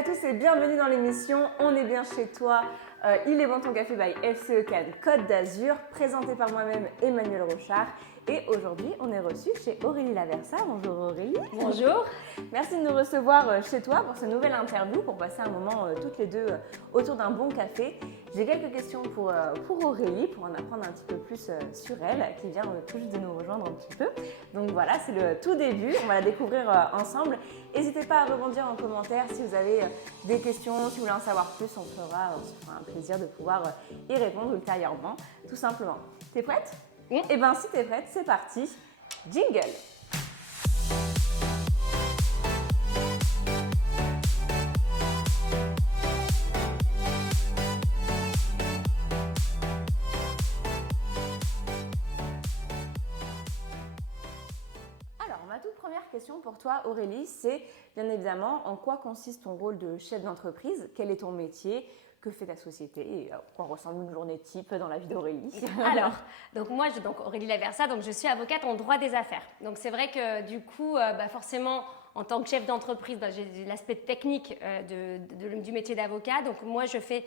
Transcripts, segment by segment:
à tous et bienvenue dans l'émission On est bien chez toi. Il est bon ton café by FCE Cannes Côte d'Azur, présenté par moi-même Emmanuel Rochard. Et aujourd'hui, on est reçu chez Aurélie Laversa. Bonjour Aurélie. Bonjour. Merci de nous recevoir chez toi pour ce nouvel interview, pour passer un moment toutes les deux autour d'un bon café. J'ai quelques questions pour Aurélie, pour en apprendre un petit peu plus sur elle, qui vient tout juste de nous rejoindre un petit peu. Donc voilà, c'est le tout début, on va la découvrir ensemble. N'hésitez pas à rebondir en commentaire si vous avez des questions, si vous voulez en savoir plus, on se fera un plaisir de pouvoir y répondre ultérieurement, tout simplement. T'es prête ? Oui. Eh bien, si t'es prête, c'est parti. Jingle. Alors, ma toute première question pour toi, Aurélie, c'est bien évidemment en quoi consiste ton rôle de chef d'entreprise ? Quel est ton métier ? Que fait ta société et à quoi ressemble une journée type dans la vie d'Aurélie? Alors, donc moi, Aurélie Laversa, donc je suis avocate en droit des affaires. Donc c'est vrai que du coup, forcément, en tant que chef d'entreprise, j'ai l'aspect technique du métier d'avocat. Donc moi, je fais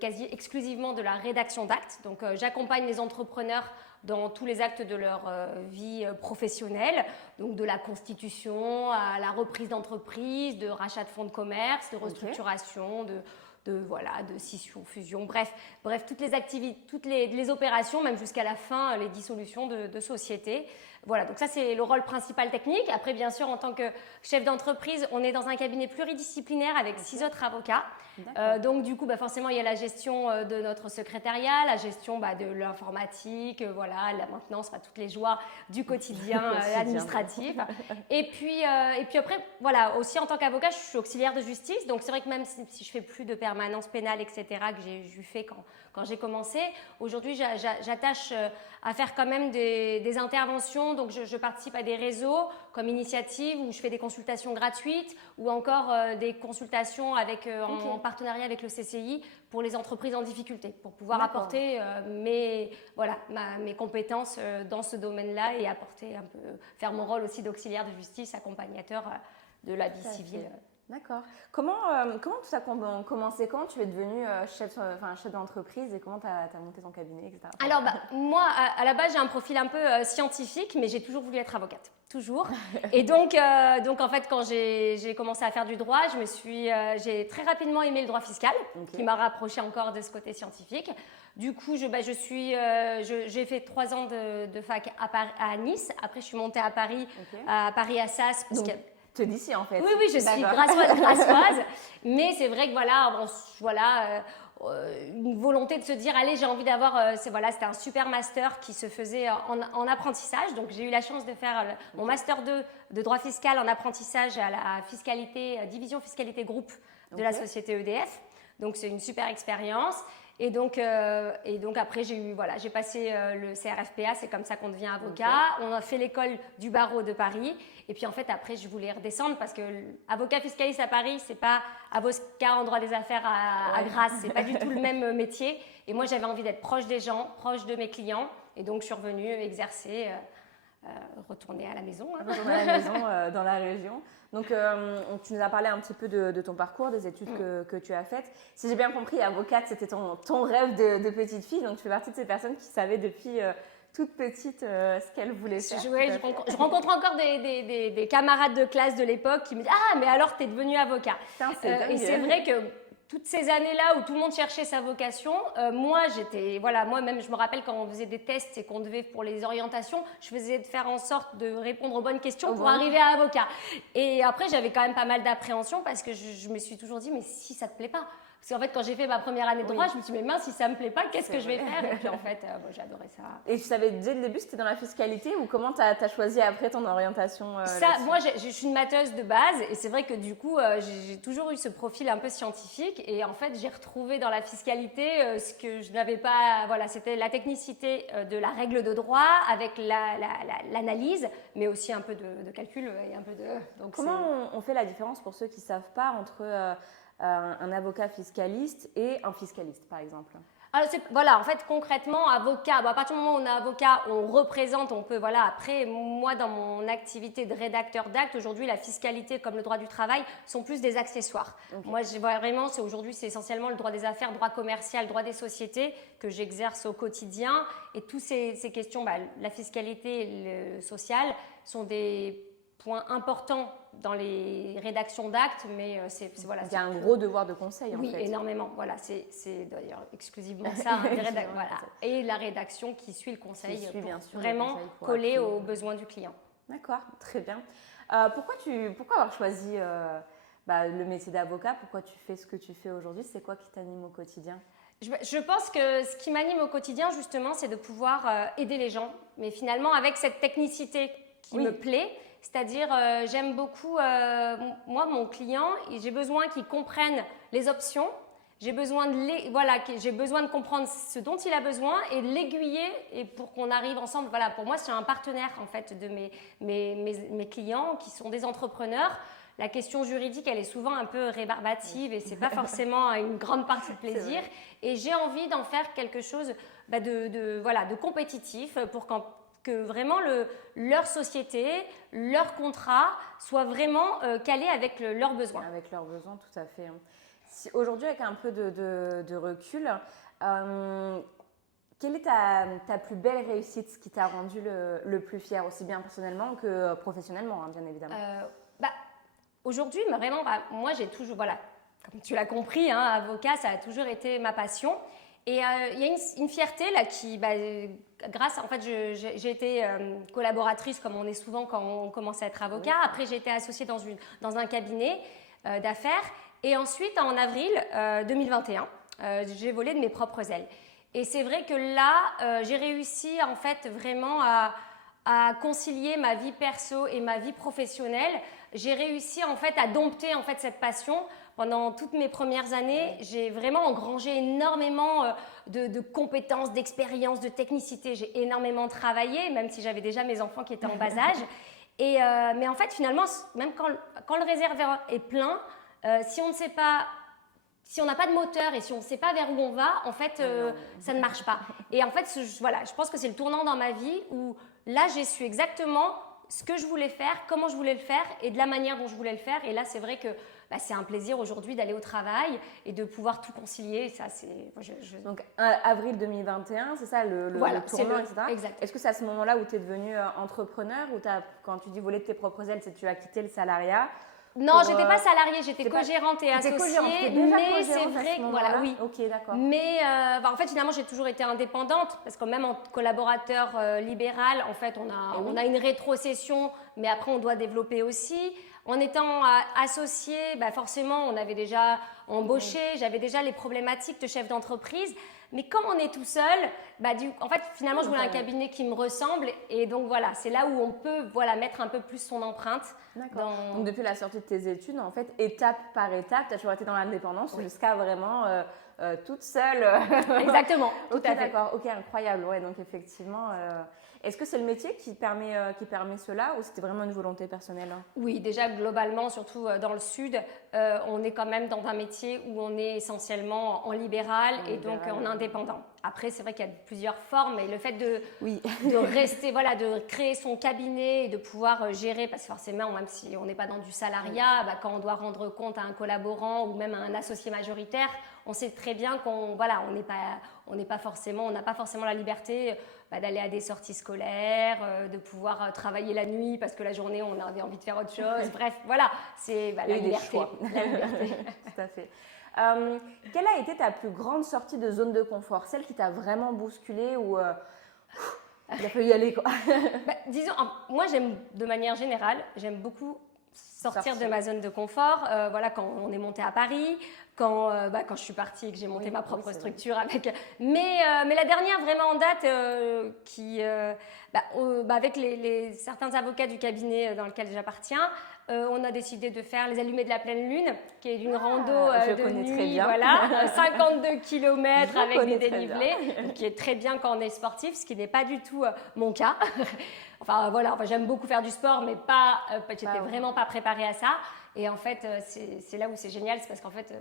quasi exclusivement de la rédaction d'actes. Donc j'accompagne les entrepreneurs dans tous les actes de leur vie professionnelle, donc de la constitution à la reprise d'entreprise, de rachat de fonds de commerce, de restructuration, de scission, fusion, bref, toutes les activités, toutes les opérations, même jusqu'à la fin, les dissolutions de sociétés. Voilà, donc ça c'est le rôle principal technique. Après, bien sûr, en tant que chef d'entreprise, on est dans un cabinet pluridisciplinaire avec 6 autres avocats. Donc du coup, forcément, il y a la gestion de notre secrétariat, la gestion de l'informatique, la maintenance, toutes les joies du quotidien administratif. Et puis après, voilà, aussi en tant qu'avocat, je suis auxiliaire de justice. Donc c'est vrai que même si je fais plus de permanence pénale, etc., que j'ai fait quand j'ai commencé, aujourd'hui, j'attache à faire quand même des interventions. Donc je participe à des réseaux comme Initiative où je fais des consultations gratuites ou encore des consultations en partenariat avec le CCI pour les entreprises en difficulté, pour pouvoir apporter mes compétences dans ce domaine-là et faire mon rôle aussi d'auxiliaire de justice, accompagnateur de la vie civile. D'accord. Comment tout ça a commencé? Quand tu es devenue chef d'entreprise et comment tu as monté ton cabinet, etc. Alors, moi, à la base, j'ai un profil un peu scientifique, mais j'ai toujours voulu être avocate. Toujours. Et donc en fait, quand j'ai commencé à faire du droit, j'ai très rapidement aimé le droit fiscal, qui m'a rapproché encore de ce côté scientifique. Du coup, j'ai fait 3 ans de fac à Nice. Après, je suis montée à Paris, à Assas. D'ici en fait. Oui, je suis grassoise. Mais c'est vrai que une volonté de se dire allez, j'ai envie d'avoir c'était un super master qui se faisait en apprentissage. Donc j'ai eu la chance de faire mon master 2 de droit fiscal en apprentissage à la division fiscalité groupe de la société EDF. Donc c'est une super expérience. Et donc après, j'ai passé le CRFPA, c'est comme ça qu'on devient avocat. On a fait l'école du barreau de Paris. Et puis en fait, après, je voulais redescendre parce que avocat fiscaliste à Paris, c'est pas avocat en droit des affaires à Grasse. C'est pas du tout le même métier. Et moi, j'avais envie d'être proche des gens, proche de mes clients. Et donc, je suis revenue exercer, retourner à la maison. Retourner à la maison dans la région. Donc, tu nous as parlé un petit peu de ton parcours, des études que tu as faites. Si j'ai bien compris, avocate, c'était ton rêve de petite fille. Donc, tu fais partie de ces personnes qui savaient depuis toute petite ce qu'elle voulait faire. Je rencontre encore des camarades de classe de l'époque qui me disent « Ah, mais alors, t'es devenue avocat !» Et c'est vrai que toutes ces années-là où tout le monde cherchait sa vocation, moi-même, je me rappelle quand on faisait des tests et qu'on devait pour les orientations, je faisais de faire en sorte de répondre aux bonnes questions pour arriver à avocat. Et après, j'avais quand même pas mal d'appréhension parce que je me suis toujours dit, mais si ça te plaît pas? Parce qu'en fait, quand j'ai fait ma première année de droit, je me suis dit, mais mince, si ça me plaît pas, qu'est-ce que je vais faire? Et puis en fait, j'ai adoré ça. Et tu savais dès le début, c'était dans la fiscalité ou comment tu as choisi après ton orientation moi, je suis une matheuse de base et c'est vrai que du coup, j'ai toujours eu ce profil un peu scientifique et en fait, j'ai retrouvé dans la fiscalité ce que je n'avais pas. Voilà, c'était la technicité de la règle de droit avec l'analyse, mais aussi un peu de calcul et un peu de. Donc, comment on fait la différence pour ceux qui ne savent pas entre un avocat fiscaliste et un fiscaliste, par exemple? Alors, voilà, en fait, concrètement, avocat, à partir du moment où on est avocat, on représente, on peut, voilà, après, moi, dans mon activité de rédacteur d'actes, aujourd'hui, la fiscalité comme le droit du travail sont plus des accessoires. Okay. Moi, vraiment, aujourd'hui, c'est essentiellement le droit des affaires, droit commercial, droit des sociétés que j'exerce au quotidien. Et toutes ces questions, la fiscalité et le social sont des points importants dans les rédactions d'actes, mais voilà. Il y a un gros devoir de conseil, en fait. Oui, énormément. Voilà, c'est d'ailleurs exclusivement ça. Voilà. Et la rédaction qui suit le conseil, suit, bien sûr, vraiment coller aux besoins du client. D'accord, très bien. Pourquoi avoir choisi le métier d'avocat? Pourquoi tu fais ce que tu fais aujourd'hui? C'est quoi qui t'anime au quotidien? Je pense que ce qui m'anime au quotidien, justement, c'est de pouvoir aider les gens, mais finalement avec cette technicité qui me plaît. C'est-à-dire, j'aime beaucoup, moi, mon client, j'ai besoin qu'il comprenne les options, j'ai besoin de comprendre ce dont il a besoin et de l'aiguiller et pour qu'on arrive ensemble. Voilà, pour moi, c'est un partenaire, en fait, de mes clients qui sont des entrepreneurs. La question juridique, elle est souvent un peu rébarbative et ce n'est pas forcément une grande partie de plaisir. Et j'ai envie d'en faire quelque chose de compétitif pour que vraiment leur société, leur contrat soit vraiment calé avec leurs besoins. Avec leurs besoins, tout à fait. Aujourd'hui, avec un peu de recul, quelle est ta plus belle réussite, ce qui t'a rendu le plus fier, aussi bien personnellement que professionnellement, bien évidemment? Aujourd'hui, vraiment, moi, j'ai toujours, comme tu l'as compris, avocat, ça a toujours été ma passion. Et il y a une fierté là qui, grâce, en fait, j'ai été collaboratrice comme on est souvent quand on commence à être avocat. Oui. Après, j'ai été associée dans un cabinet d'affaires. Et ensuite, en avril 2021, j'ai volé de mes propres ailes. Et c'est vrai que là, j'ai réussi en fait vraiment à concilier ma vie perso et ma vie professionnelle. J'ai réussi en fait à dompter en fait cette passion. Pendant toutes mes premières années, j'ai vraiment engrangé énormément de compétences, d'expériences, de technicité. J'ai énormément travaillé, même si j'avais déjà mes enfants qui étaient en bas âge. Mais en fait, finalement, même quand le réservoir est plein, si on ne sait pas, si on n'a pas de moteur et si on ne sait pas vers où on va, en fait, ça ne marche pas. Et en fait, je pense que c'est le tournant dans ma vie où là, j'ai su exactement ce que je voulais faire, comment je voulais le faire et de la manière dont je voulais le faire. Et là, c'est vrai que c'est un plaisir aujourd'hui d'aller au travail et de pouvoir tout concilier. Ça, Donc, avril 2021, c'est ça le tournant, etc. Exact. Est-ce que c'est à ce moment-là où tu es devenue entrepreneur ou quand tu dis voler de tes propres ailes, c'est que tu as quitté le salariat? Non, j'étais pas salariée, j'étais co-gérante et associée, mais c'est vrai, oui. Ok, d'accord. Mais en fait, finalement, j'ai toujours été indépendante parce que même en collaborateur libéral, en fait, on a une rétrocession, mais après, on doit développer aussi. En étant associée, forcément, on avait déjà embauché, j'avais déjà les problématiques de chef d'entreprise. Mais quand on est tout seul, en fait, finalement, je voulais un cabinet qui me ressemble. Et donc, voilà, c'est là où on peut mettre un peu plus son empreinte. D'accord. Donc, depuis la sortie de tes études, en fait, étape par étape, tu as toujours été dans l'indépendance jusqu'à vraiment toute seule. Exactement, tout à fait. D'accord, ok, incroyable. Ouais, donc, effectivement… Est-ce que c'est le métier qui permet cela ou c'était vraiment une volonté personnelle? Oui, déjà globalement, surtout dans le sud, on est quand même dans un métier où on est essentiellement en libéral et donc en indépendant. Après, c'est vrai qu'il y a plusieurs formes et le fait de rester, de créer son cabinet et de pouvoir gérer, parce que forcément, même si on n'est pas dans du salariat, quand on doit rendre compte à un collaborant ou même à un associé majoritaire, on sait très bien qu'on n'a pas forcément la liberté d'aller à des sorties scolaires, de pouvoir travailler la nuit parce que la journée on avait envie de faire autre chose. Bref, voilà, c'est la liberté. La liberté. Tout à fait. Quelle a été ta plus grande sortie de zone de confort? Celle qui t'a vraiment bousculée ou il a fallu y aller, quoi? Disons, moi de manière générale, j'aime beaucoup sortir de ma zone de confort. Quand on est monté à Paris, quand je suis partie et que j'ai monté ma propre structure avec. Mais la dernière vraiment en date, avec certains avocats du cabinet dans lequel j'appartiens, on a décidé de faire les Allumées de la pleine lune, qui est une rando de nuit, très bien. 52 km avec des dénivelés, qui est très bien quand on est sportif, ce qui n'est pas du tout mon cas. J'aime beaucoup faire du sport, mais j'étais vraiment pas préparée à ça. Et en fait, c'est là où c'est génial, c'est parce qu'en fait,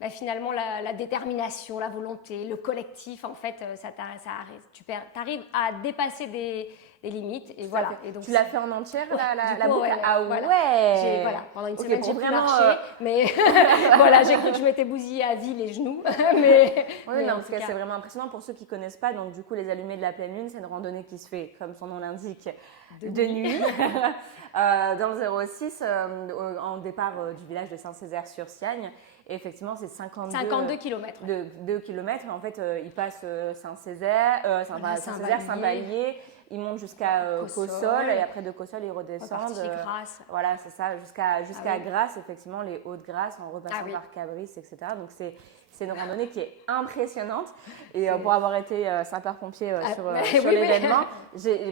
bah, finalement la détermination, la volonté, le collectif, en fait, tu arrives à dépasser des limites. Et voilà. Et donc, tu l'as fait en entière, la boucle? Ouais, ah voilà. ouais Voilà, pendant une semaine, j'ai pu vraiment marcher, mais voilà, j'ai cru que je m'étais bousillée à vie les genoux. mais non, parce que c'est vraiment impressionnant pour ceux qui ne connaissent pas. Donc, du coup, les allumées de la pleine lune, c'est une randonnée qui se fait, comme son nom l'indique, de nuit. Dans le 06, en départ du village de Saint-Césaire-sur-Siagne. Et effectivement, c'est 52 km. 2 km. Mais en fait, il passe Saint-Césaire, Saint-Vallier. Ils montent jusqu'à Cossol et après de Cossol, ils redescendent. Grasse. Voilà, c'est ça, jusqu'à Grasse, effectivement, les Hauts-de-Grâce, en repassant par Cabris, etc. Donc, c'est une randonnée qui est impressionnante. Et pour avoir été sapeur-pompier sur l'événement,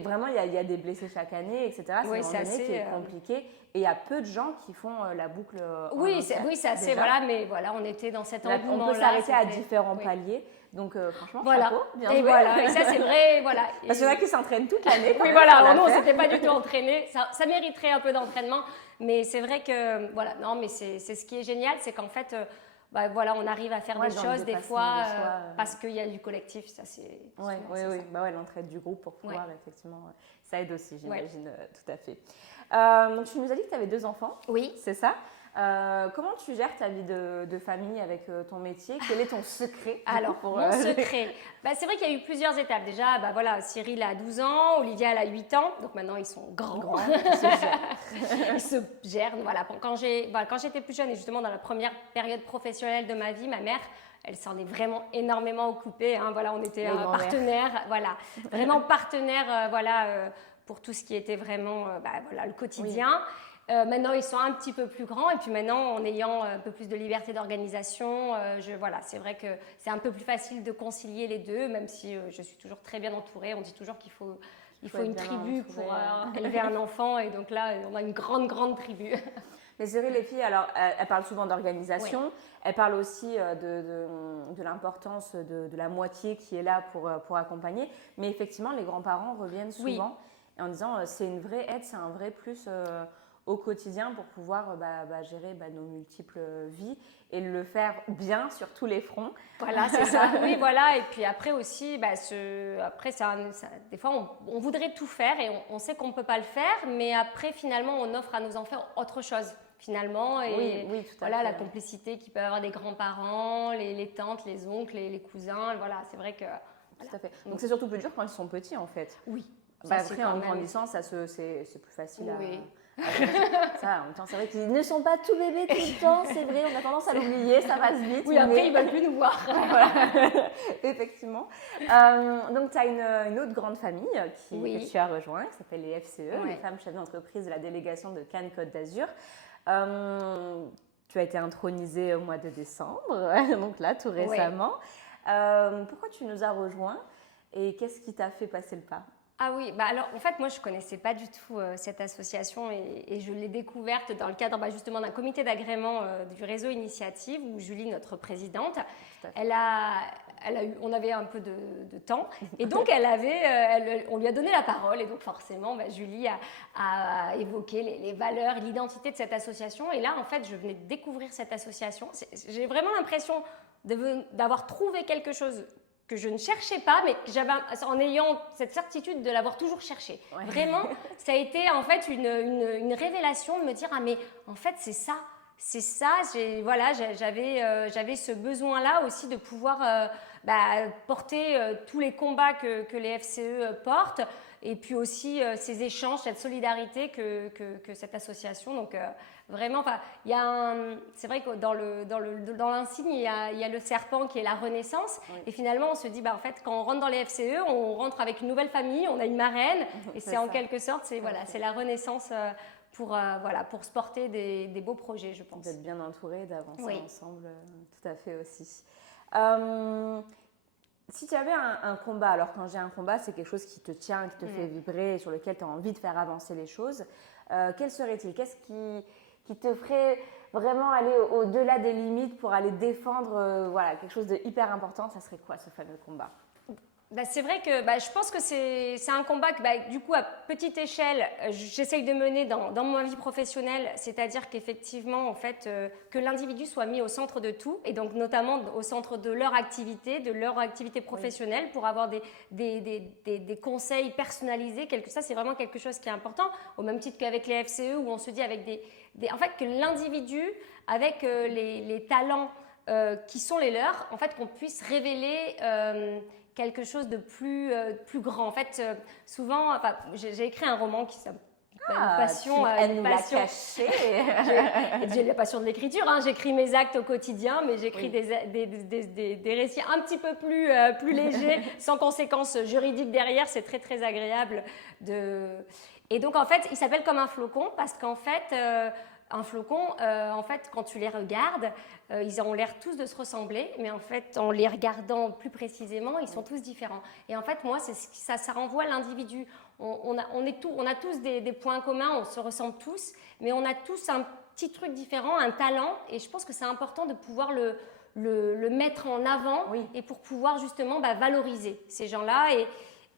vraiment, il y a des blessés chaque année, etc. C'est une randonnée qui est compliquée. Et il y a peu de gens qui font la boucle. Oui, c'est assez, voilà, mais voilà, on était dans cet engouement-là. On peut s'arrêter à différents paliers. Donc, franchement, chapeau, bien joué. Voilà, et ça, c'est vrai, voilà. Parce qu'il y en a qui s'entraînent toute l'année. Oui, voilà, nous, on ne s'était pas du tout entraînés. Ça mériterait un peu d'entraînement. Mais c'est vrai que, voilà, non, mais c'est ce qui est génial, c'est qu'en fait, voilà, on arrive à faire des choses des fois parce qu'il y a du collectif. Ça, c'est. Oui, l'entraide du groupe pour pouvoir, effectivement, ça aide aussi, j'imagine, tout à fait. Donc, tu nous as dit que tu avais 2 enfants. Oui. C'est ça. Comment tu gères ta vie de famille avec ton métier? Quel est ton secret? Alors, mon secret, c'est vrai qu'il y a eu plusieurs étapes. Déjà, voilà, Cyril a 12 ans, Olivia elle a 8 ans, donc maintenant ils sont grands. Ils se gèrent. Voilà. Quand j'étais plus jeune et justement dans la première période professionnelle de ma vie, ma mère, elle s'en est vraiment énormément occupée. Hein. Voilà, on était partenaires, voilà, vraiment partenaires, pour tout ce qui était vraiment, le quotidien. Oui. Maintenant, ils sont un petit peu plus grands et puis maintenant, en ayant un peu plus de liberté d'organisation, c'est vrai que c'est un peu plus facile de concilier les deux, même si je suis toujours très bien entourée. On dit toujours qu'il faut une tribu pour élever un enfant et donc là, on a une grande tribu. Mais Cyril, les filles, alors, elles parlent souvent d'organisation, elles parlent aussi de l'importance de la moitié qui est là pour accompagner, mais effectivement, les grands-parents reviennent souvent en disant c'est une vraie aide, c'est un vrai plus au quotidien pour pouvoir gérer nos multiples vies et le faire bien sur tous les fronts. Voilà, c'est ça. Oui, voilà. Et puis après aussi, des fois, on voudrait tout faire et on sait qu'on ne peut pas le faire, mais après, finalement, on offre à nos enfants autre chose. Finalement, et oui, tout à voilà fait. La complicité qu'ils peuvent avoir des grands-parents, les tantes, les oncles, les cousins. Voilà, c'est vrai que. Voilà. Tout à fait. Donc c'est surtout plus dur quand ils sont petits, en fait. Oui. Après, en grandissant, c'est plus facile oui. Ça, en même temps, c'est vrai qu'ils ne sont pas tout bébés tout le temps, c'est vrai, on a tendance à l'oublier, ça passe vite. Oui, après, ils ne veulent plus nous voir. Voilà, effectivement. Donc, tu as une autre grande famille que tu as rejoint, qui s'appelle les FCE, les femmes chefs d'entreprise de la délégation de Cannes-Côte d'Azur. Tu as été intronisée au mois de décembre, donc là, tout récemment. Pourquoi tu nous as rejoints et qu'est-ce qui t'a fait passer le pas? Ah oui, alors en fait moi je ne connaissais pas du tout cette association et je l'ai découverte dans le cadre justement d'un comité d'agrément du réseau Initiative où Julie, notre présidente, on avait un peu de temps et donc on lui a donné la parole et donc forcément Julie a évoqué les valeurs et l'identité de cette association et là en fait je venais de découvrir cette association. J'ai vraiment l'impression d'avoir trouvé quelque chose que je ne cherchais pas, mais que j'avais, en ayant cette certitude de l'avoir toujours cherché. Ouais. Vraiment, ça a été en fait une révélation de me dire « Ah mais en fait c'est ça, j'avais ce besoin-là aussi de pouvoir porter tous les combats que les FCE portent et puis aussi ces échanges, cette solidarité que cette association. Donc vraiment, c'est vrai que dans l'insigne, il y a le serpent qui est la renaissance. Oui. Et finalement, on se dit, en fait, quand on rentre dans les FCE, on rentre avec une nouvelle famille, on a une marraine. Et c'est en quelque sorte, c'est la renaissance pour se porter des beaux projets, je pense. D'être bien entourés, d'avancer ensemble, tout à fait aussi. Si tu avais un combat, alors quand j'ai un combat, c'est quelque chose qui te tient, qui te fait vibrer, et sur lequel tu as envie de faire avancer les choses, quel serait-il? Qu'est-ce qui te ferait vraiment aller au-delà des limites pour aller défendre quelque chose de hyper important? Ça serait quoi ce fameux combat? C'est vrai que je pense que c'est un combat que du coup à petite échelle j'essaye de mener dans ma vie professionnelle, c'est-à-dire qu'effectivement en fait que l'individu soit mis au centre de tout et donc notamment au centre de leur activité professionnelle pour avoir des conseils personnalisés, ça c'est vraiment quelque chose qui est important, au même titre qu'avec les FCE où on se dit avec en fait que l'individu avec les talents qui sont les leurs, en fait qu'on puisse révéler quelque chose de plus grand. En fait, souvent, j'ai écrit un roman qui s'appelle Passion. Elle nous l'a caché. J'ai la passion de l'écriture. J'écris mes actes au quotidien, mais j'écris des récits un petit peu plus légers, sans conséquences juridiques derrière. C'est très très agréable Et donc en fait, il s'appelle comme un flocon parce qu'en fait. Un flocon, en fait, quand tu les regardes, ils ont l'air tous de se ressembler, mais en fait, en les regardant plus précisément, ils sont tous différents. Et en fait, moi, ça renvoie à l'individu. On a tous des points communs, on se ressemble tous, mais on a tous un petit truc différent, un talent, et je pense que c'est important de pouvoir le mettre en avant et pour pouvoir justement valoriser ces gens-là.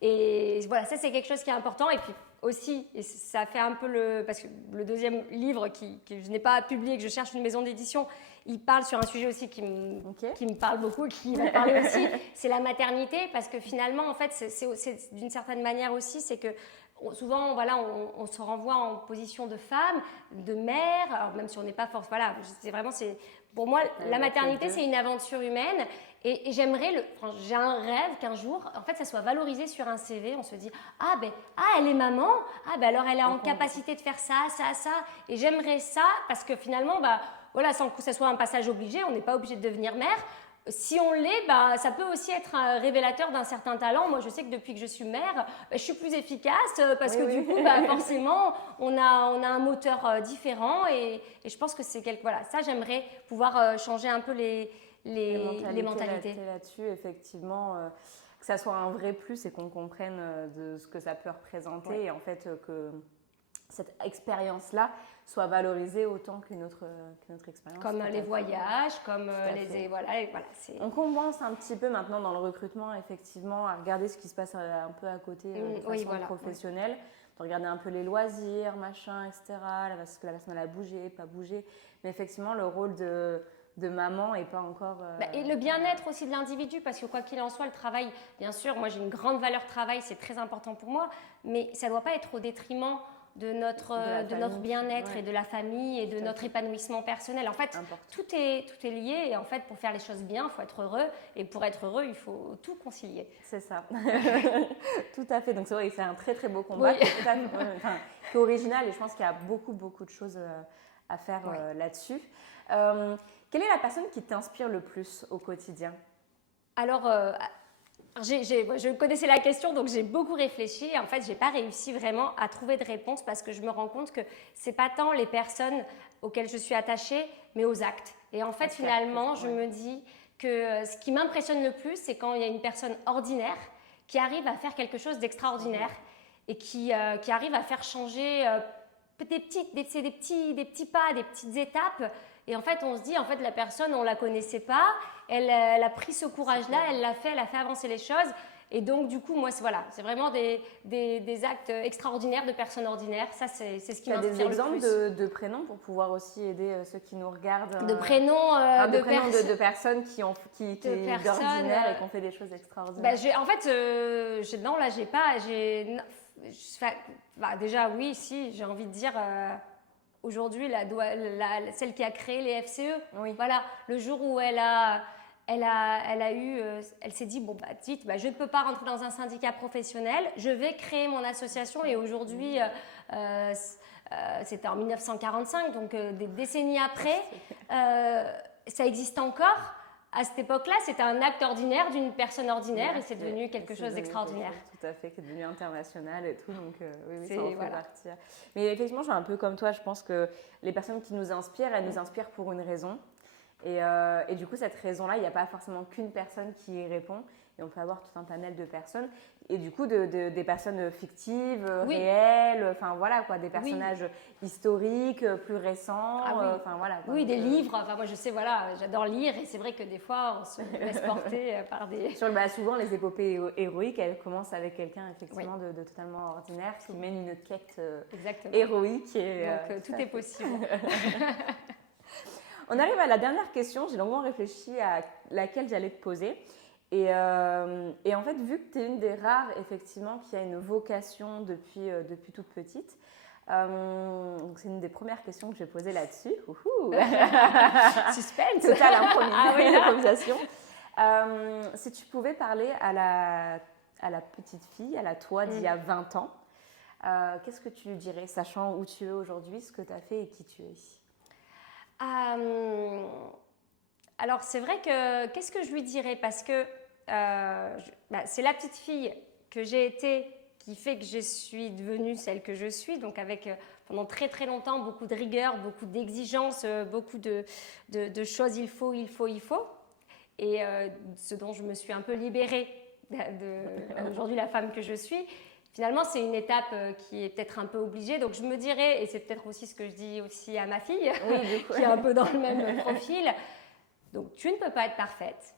Et voilà, ça, c'est quelque chose qui est important. Et puis, aussi, et ça fait un peu parce que le deuxième livre que je n'ai pas publié, que je cherche une maison d'édition, il parle sur un sujet aussi qui me parle beaucoup et qui me parle aussi, c'est la maternité, parce que finalement, en fait, c'est d'une certaine manière aussi, c'est que souvent, voilà, on se renvoie en position de femme, de mère, alors même si on n'est pas force, voilà, pour moi, la maternité, c'est une aventure humaine. Et j'ai un rêve qu'un jour, en fait, ça soit valorisé sur un CV. On se dit, elle est maman. Alors elle est en capacité de faire ça, ça, ça. Et j'aimerais ça parce que finalement, voilà, sans que ça soit un passage obligé, on n'est pas obligé de devenir mère. Si on l'est, ça peut aussi être un révélateur d'un certain talent. Moi, je sais que depuis que je suis mère, je suis plus efficace parce que du coup, forcément, on a un moteur différent. Et je pense que c'est voilà, ça, j'aimerais pouvoir changer un peu les mentalités. Là-dessus, effectivement, que ça soit un vrai plus et qu'on comprenne de ce que ça peut représenter et en fait que cette expérience-là soit valorisée autant qu'une autre expérience. Comme les voyages, comme voilà. On commence un petit peu maintenant dans le recrutement, effectivement, à regarder ce qui se passe un peu à côté de façon professionnelle. De regarder un peu les loisirs, machin, etc. Est-ce que la personne elle a bougé, pas bougé. Mais effectivement, le rôle de maman et pas encore... et le bien-être aussi de l'individu, parce que quoi qu'il en soit, le travail, bien sûr, moi j'ai une grande valeur travail, c'est très important pour moi, mais ça ne doit pas être au détriment de notre bien-être et de la famille et de notre épanouissement personnel. En fait, tout est lié et en fait, pour faire les choses bien, il faut être heureux et pour être heureux, il faut tout concilier. C'est ça. Tout à fait. Donc c'est vrai que c'est un très très beau combat qui est original et je pense qu'il y a beaucoup de choses à faire là-dessus. Quelle est la personne qui t'inspire le plus au quotidien ? Alors, je connaissais la question, donc j'ai beaucoup réfléchi. Et en fait, je n'ai pas réussi vraiment à trouver de réponse parce que je me rends compte que ce n'est pas tant les personnes auxquelles je suis attachée, mais aux actes. Et en fait, finalement, je me dis que ce qui m'impressionne le plus, c'est quand il y a une personne ordinaire qui arrive à faire quelque chose d'extraordinaire et qui arrive à faire changer des petits pas, des petites étapes. Et en fait, on se dit, en fait, la personne, on ne la connaissait pas, elle a pris ce courage-là, elle a fait avancer les choses. Et donc, du coup, moi, c'est vraiment des actes extraordinaires de personnes ordinaires. Ça, c'est ce qui m'inspire le plus. Tu as des exemples de prénoms pour pouvoir aussi aider ceux qui nous regardent De prénoms de personnes qui sont ordinaires et qui ont fait des choses extraordinaires. En fait, j'ai pas... déjà, oui, si, j'ai envie de dire... Aujourd'hui, celle qui a créé les FCE, voilà, le jour où elle s'est dit, je ne peux pas rentrer dans un syndicat professionnel, je vais créer mon association et aujourd'hui, c'était en 1945, donc des décennies après, ça existe encore. À cette époque-là, c'était un acte ordinaire d'une personne ordinaire et c'est devenu quelque chose d'extraordinaire. Tout à fait, qui est devenu international et tout, donc oui, ça en fait partie. Mais effectivement, je suis un peu comme toi, je pense que les personnes qui nous inspirent, elles nous inspirent pour une raison. Et du coup, cette raison-là, il n'y a pas forcément qu'une personne qui y répond. et on peut avoir tout un panel de personnes. Et du coup, des personnes fictives, Oui. réelles, enfin voilà quoi, des personnages historiques, plus récents, Ah oui. enfin voilà. Quoi. Oui, Donc, des livres. Enfin, moi, je sais, voilà, j'adore lire et c'est vrai que des fois, on se laisse porter par des. Souvent, les épopées héroïques, elles commencent avec quelqu'un effectivement de totalement ordinaire qui mène une quête héroïque. Et, donc, tout est possible. On arrive à la dernière question. J'ai longuement réfléchi à laquelle j'allais te poser. Et en fait, vu que tu es une des rares, effectivement, qui a une vocation depuis toute petite, donc c'est une des premières questions que je vais poser là-dessus. Suspense. Total improvisation. Si tu pouvais parler à la petite fille, à la toi d'il y a 20 ans, qu'est-ce que tu lui dirais, sachant où tu es aujourd'hui, ce que tu as fait et qui tu es? Alors, c'est vrai que, qu'est-ce que je lui dirais? Parce que c'est la petite fille que j'ai été qui fait que je suis devenue celle que je suis, donc avec pendant très très longtemps beaucoup de rigueur, beaucoup d'exigences, beaucoup de choses il faut. Et ce dont je me suis un peu libérée aujourd'hui la femme que je suis. Finalement, c'est une étape qui est peut-être un peu obligée. Donc, je me dirais, et c'est peut-être aussi ce que je dis aussi à ma fille, qui est un peu dans le même profil. Donc, tu ne peux pas être parfaite.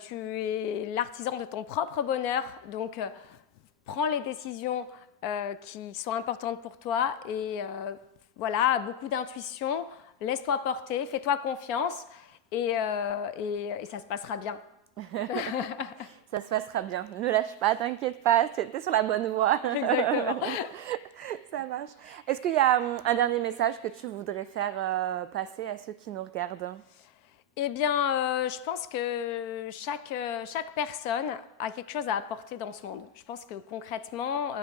Tu es l'artisan de ton propre bonheur. Donc, prends les décisions qui sont importantes pour toi. Et beaucoup d'intuition. Laisse-toi porter, fais-toi confiance. Et ça se passera bien. Ça se passera bien. Ne lâche pas, t'inquiète pas, tu es sur la bonne voie. Exactement. Ça marche. Est-ce qu'il y a un dernier message que tu voudrais faire passer à ceux qui nous regardent? Eh bien, je pense que chaque personne a quelque chose à apporter dans ce monde. Je pense que concrètement,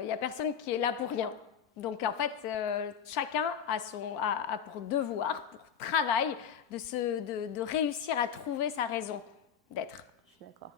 il n'y a personne qui est là pour rien. Donc, en fait, chacun a pour devoir, pour travail, de réussir à trouver sa raison d'être. Je suis d'accord.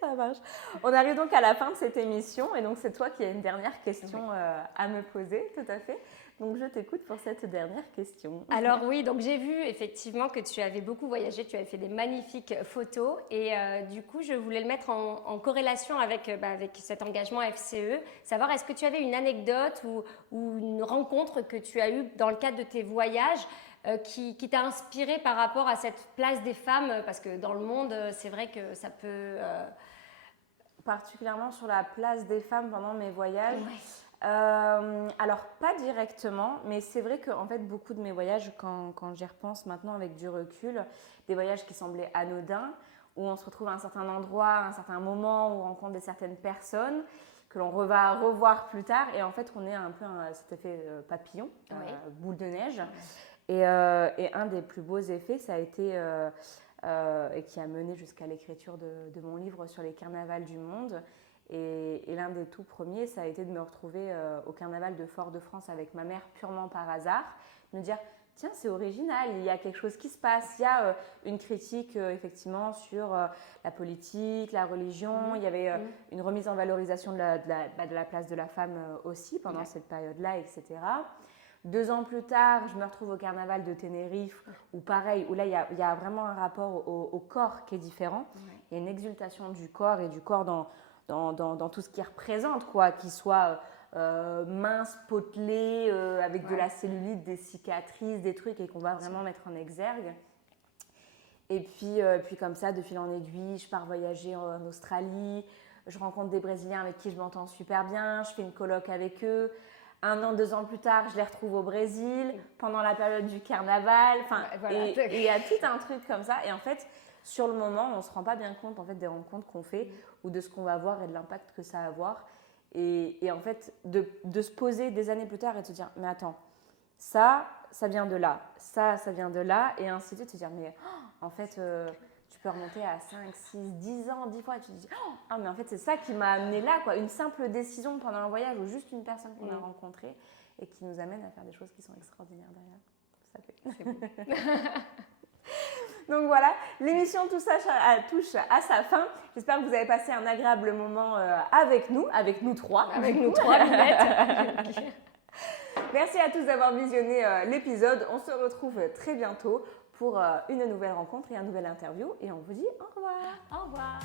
Ça marche. On arrive donc à la fin de cette émission et donc c'est toi qui as une dernière question à me poser, tout à fait. Donc je t'écoute pour cette dernière question. Alors oui, donc j'ai vu effectivement que tu avais beaucoup voyagé, tu avais fait des magnifiques photos et du coup je voulais le mettre en corrélation avec cet engagement FCE. Savoir est-ce que tu avais une anecdote ou une rencontre que tu as eue dans le cadre de tes voyages qui t'a inspiré par rapport à cette place des femmes, parce que dans le monde, c'est vrai que ça peut... Particulièrement sur la place des femmes pendant mes voyages. Ouais. Alors, pas directement, mais c'est vrai qu'en fait, beaucoup de mes voyages, quand j'y repense maintenant avec du recul, des voyages qui semblaient anodins, où on se retrouve à un certain endroit, à un certain moment, où on rencontre certaines personnes que l'on va revoir plus tard, et en fait, on est un peu cet effet papillon, boule de neige. Et un des plus beaux effets, ça a été, et qui a mené jusqu'à l'écriture de mon livre sur les carnavals du monde. Et l'un des tout premiers, ça a été de me retrouver au carnaval de Fort-de-France avec ma mère purement par hasard. Me dire, tiens, c'est original, il y a quelque chose qui se passe. Il y a une critique effectivement sur la politique, la religion. Il y avait une remise en valorisation de la place de la femme aussi pendant cette période-là, etc. 2 ans plus tard, je me retrouve au carnaval de Tenerife, où pareil, où là, il y a vraiment un rapport au corps qui est différent. Il y a une exultation du corps et du corps dans tout ce qu'il représente, quoi, qu'il soit mince, potelé, avec de la cellulite, des cicatrices, des trucs, et qu'on va vraiment mettre en exergue. Et puis comme ça, de fil en aiguille, je pars voyager en Australie, je rencontre des Brésiliens avec qui je m'entends super bien, je fais une coloc avec eux. 1 an, 2 ans plus tard, je les retrouve au Brésil, pendant la période du carnaval. Et il y a tout un truc comme ça. Et en fait, sur le moment, on ne se rend pas bien compte en fait, des rencontres qu'on fait ou de ce qu'on va voir et de l'impact que ça va avoir. Et en fait, de se poser des années plus tard et de se dire, mais attends, ça vient de là, ça vient de là, et ainsi de suite, se dire, mais en fait, tu peux remonter à 5, 6, 10 ans, 10 fois, et tu te dis, mais en fait, c'est ça qui m'a amené là, quoi. Une simple décision pendant un voyage ou juste une personne qu'on a rencontrée et qui nous amène à faire des choses qui sont extraordinaires derrière. C'est beau. Donc voilà, l'émission touche à sa fin. J'espère que vous avez passé un agréable moment avec nous trois. Avec nous trois, Minette. Merci à tous d'avoir visionné l'épisode. On se retrouve très bientôt pour une nouvelle rencontre et un nouvel interview. Et on vous dit au revoir. Au revoir.